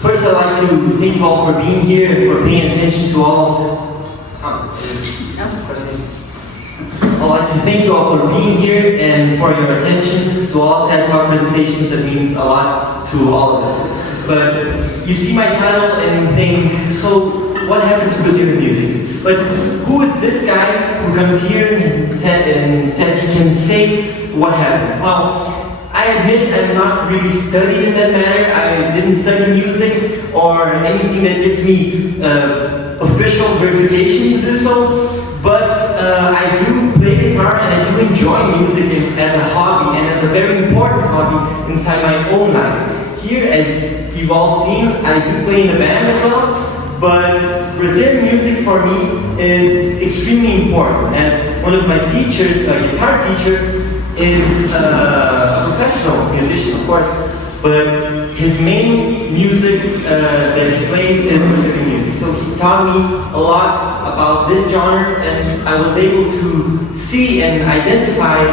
First, I'd like to thank you all for being here and for paying attention to all. I'd like to thank you all for being here and for your attention to all TED Talk presentations. That means a lot to all of us. But you see my title and think, so what happened to Brazilian music? But who is this guy who comes here and says he can say what happened? Well, I admit I'm not really studied in that matter. I didn't study music or anything that gives me official verification to do so. But I do play guitar and I do enjoy music as a hobby and as a very important hobby inside my own life. Here, as you've all seen, I do play in a band as well, but Brazilian music for me is extremely important. As one of my teachers, a guitar teacher, is a professional musician, of course, but his main music that he plays is Brazilian music. So he taught me a lot about this genre, and I was able to see and identify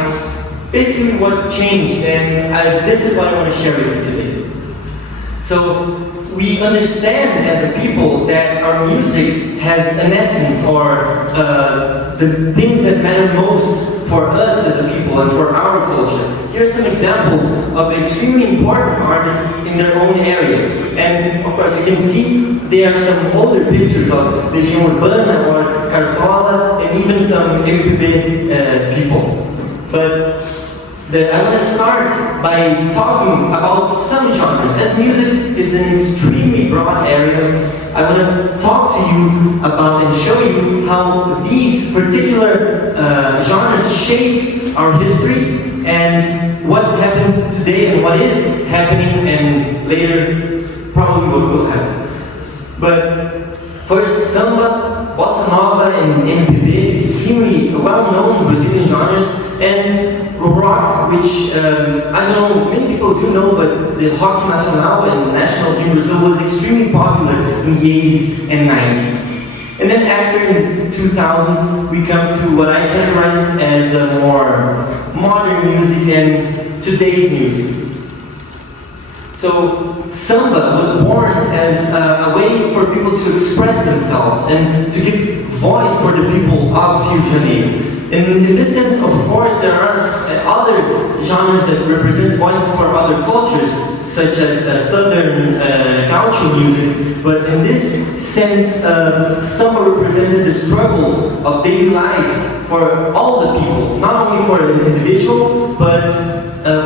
basically what changed, and this is what I want to share with you today. So we understand as a people that our music has an essence, or the things that matter most for us as a people and for our culture. Here are some examples of extremely important artists in their own areas. And of course you can see there are some older pictures of Legião Urbana or Cartola and even some MPB people. But I want to start by talking about some genres. As music is an extremely broad area, I want to talk to you about and show you how these particular genres shaped our history and what's happened today and what is happening and later probably what will happen. But first, samba, bossa nova and MPB, extremely well-known Brazilian genres, and rock, which I know many people do know, but the rock nacional and national in Brazil was extremely popular in the 80s and 90s. And then after, in the 2000s, we come to what I categorize as a more modern music and today's music. So samba was born as a way for people to express themselves and to give voice for the people of Rio de Janeiro. And in this sense, of course, there are other genres that represent voices for other cultures, such as southern gaucho music, but in this sense, samba represented the struggles of daily life for all the people, not only for an individual, but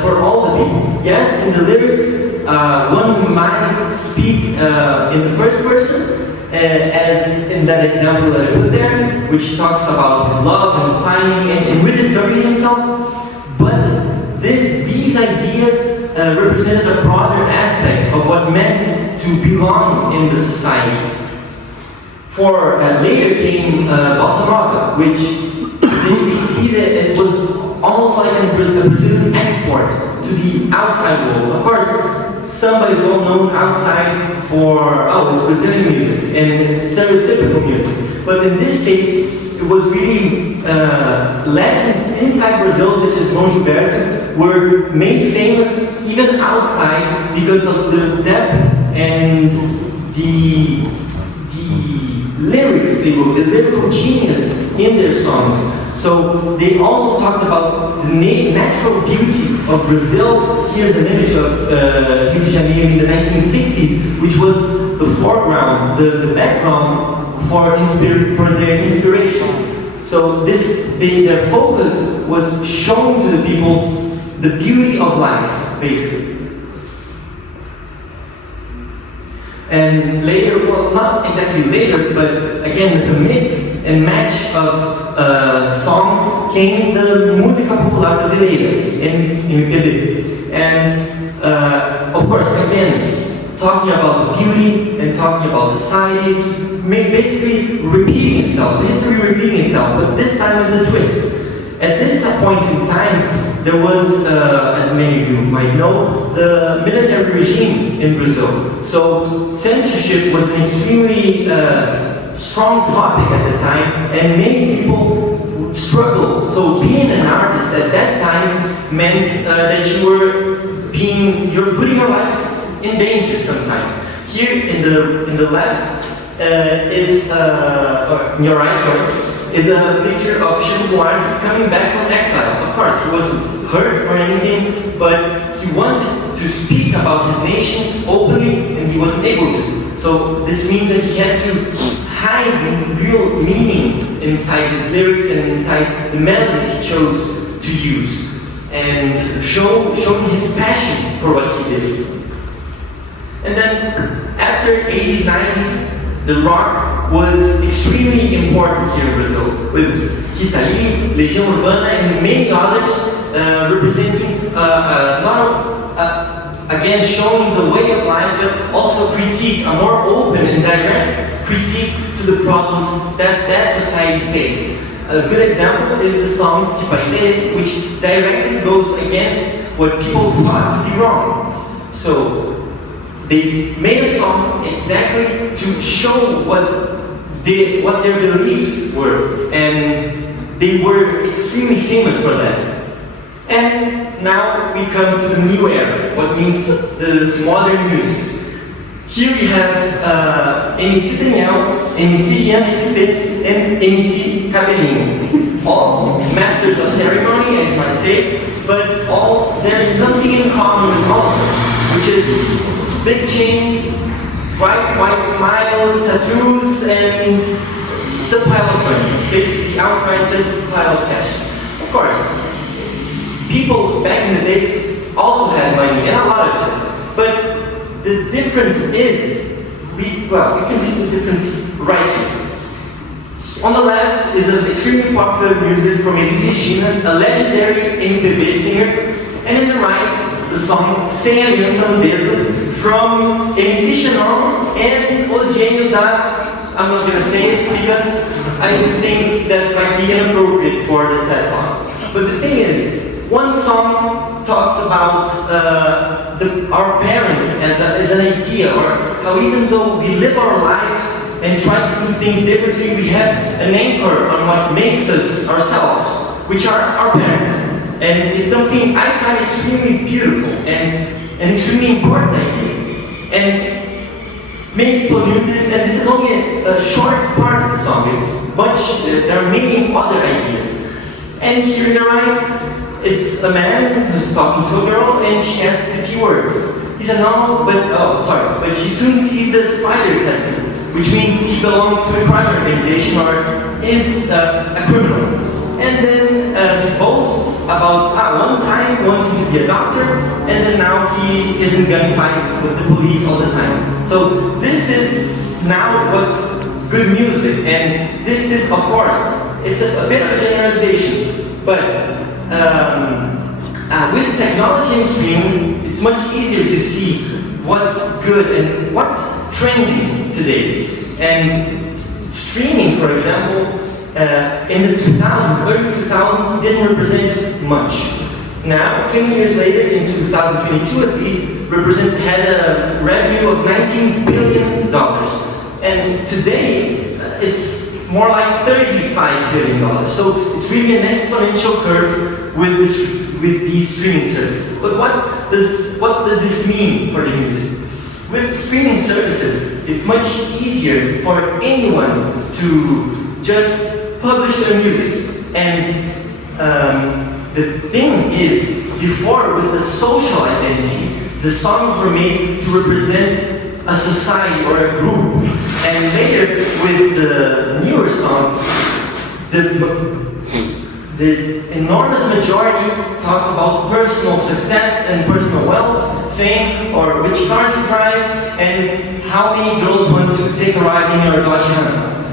for all the people. Yes, in the lyrics, one might speak in the first person, as in that example that I put there, which talks about his love and finding and rediscovering himself. But these ideas represented a broader aspect of what meant to belong in the society. For later came bossa nova, which we see that it was almost like a Brazilian export to the outside world. Of course, samba is well known outside for, it's Brazilian music, and it's stereotypical music. But in this case, it was really legends inside Brazil, such as João Gilberto, were made famous even outside because of the depth and the lyrics they wrote, the lyrical genius in their songs. So they also talked about the natural beauty of Brazil. Here's an image of Rio de Janeiro in the 1960s, which was the foreground, the background for their inspiration. So their focus was showing to the people the beauty of life, basically. And later, well, not exactly later, but again, with the mix and match of songs came the música popular brasileira in MPB. And of course, again, talking about the beauty and talking about societies, basically repeating itself, history repeating itself, but this time with a twist. At this point in time, there was, as many of you might know, the military regime in Brazil. So censorship was an extremely strong topic at the time, and many people struggled. So being an artist at that time meant that you're putting your life in danger sometimes. Here in the left is, or in your right, sorry, is a picture of CHPR coming back from exile. Of course, he wasn't hurt or anything, but he wanted to speak about his nation openly, and he wasn't able to. So this means that he had to hide real meaning inside his lyrics and inside the melodies he chose to use, and showing his passion for what he did. And then after 80s, 90s, the rock was extremely important here in Brazil, with Kitali, Legião Urbana, and many others representing again showing the way of life, but also critique, a more open and direct critique to the problems that society faced. A good example is the song Que País é Esse, which directly goes against what people thought to be wrong. So they made a song exactly to show what their beliefs were, and they were extremely famous for that. And now we come to the new era, what means the modern music. Here we have MC Daniel, MC Jean ST, and MC Cabelinho. All masters of ceremony, as you might say, but there's something in common with all of them, which is big chains, bright white smiles, tattoos, and the pile of money. Basically, outright just a pile of cash. Of course, people back in the days also had money, and a lot of it. But the difference is, we can see the difference right here. On the left is an extremely popular music from Elis Regina, a legendary MPB singer, and in the right, the song Sem Aliança no Dedo from MC Xenon and Os Gênios da... I'm not going to say it because I think that might be inappropriate for the TED Talk. But the thing is, one song talks about our parents as an idea, or how even though we live our lives and try to do things differently, we have an anchor on what makes us ourselves, which are our parents. And it's something I find extremely beautiful and an extremely important idea. And many people knew this, and this is only a short part of the song. There are many other ideas. And here in the right, it's a man who's talking to a girl, and she asks a few words. He said, but she soon sees the spider tattoo, which means he belongs to a crime organization or is a criminal. And then he boasts about one time wanting to be a doctor, and then now he is in gunfights with the police all the time. So this is now what's good music, and this is, of course, it's a bit of a generalization, but with technology and streaming, it's much easier to see what's good and what's trending today. And streaming, for example, in the 2000s, early 2000s, didn't represent much. Now, a few years later, in 2022 at least, had a revenue of $19 billion. And today, it's more like $35 billion. So it's really an exponential curve with these streaming services. But what does this mean for the music? With streaming services, it's much easier for anyone to just publish their music. And the thing is, before with the social identity, the songs were made to represent a society or a group. And later, with the newer songs, the enormous majority talks about personal success and personal wealth, fame, or which cars you drive, and how many girls want to take a ride in your Dodge Ram.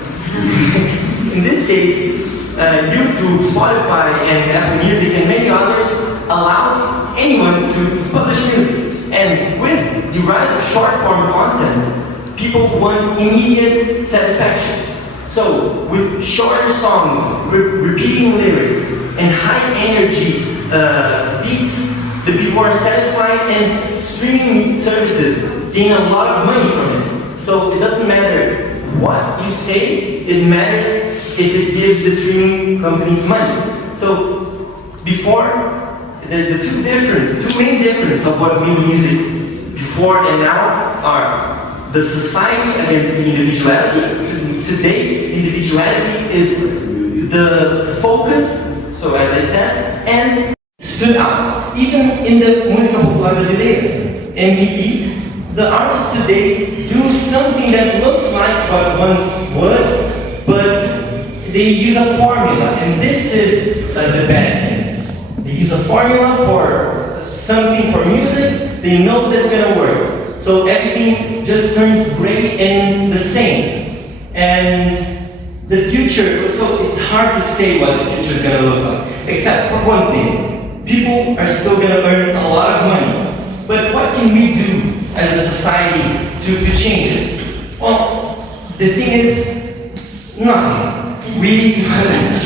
In this case, YouTube, Spotify, and Apple Music, and many others allows anyone to publish music. And with the rise of short-form content, people want immediate satisfaction. So, with shorter songs, repeating lyrics, and high-energy beats, the people are satisfied, and streaming services gain a lot of money from it. So, it doesn't matter what you say, it matters if it gives the streaming companies money. So, before, the two main differences of what made music before and now are the society against the individuality. Today, individuality is the focus, so as I said, and stood out. Even in the música popular brasileira, MPB, the artists today do something that looks like what once was, but they use a formula, and this is the bad thing. They use a formula for something for music, they know that's gonna work. So everything just turns gray and the same. And the future, so it's hard to say what the future is gonna look like. Except for one thing, people are still gonna earn a lot of money. But what can we do as a society to change it? Well, the thing is, nothing. We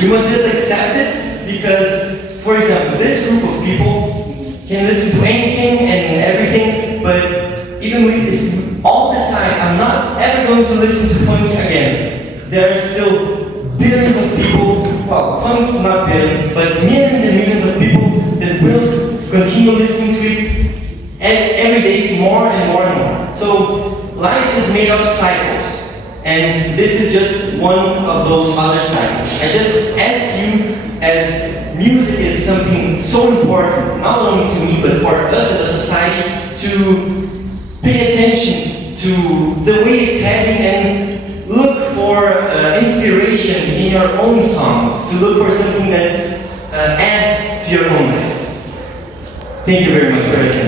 must just accept it because, for example, this group of people can listen to anything and everything, but even if we all decide I'm not ever going to listen to funk again, there are still billions of people, well, funk not billions, but millions and millions of people that will continue listening to it every day more and more and more. So life is made of cycles, and this is just one of those other cycles. I just ask you, as music is something so important, not only to me, but for us as a society, to pay attention to the way it's heading and look for inspiration in your own songs, to look for something that adds to your own life. Thank you very much for your attention.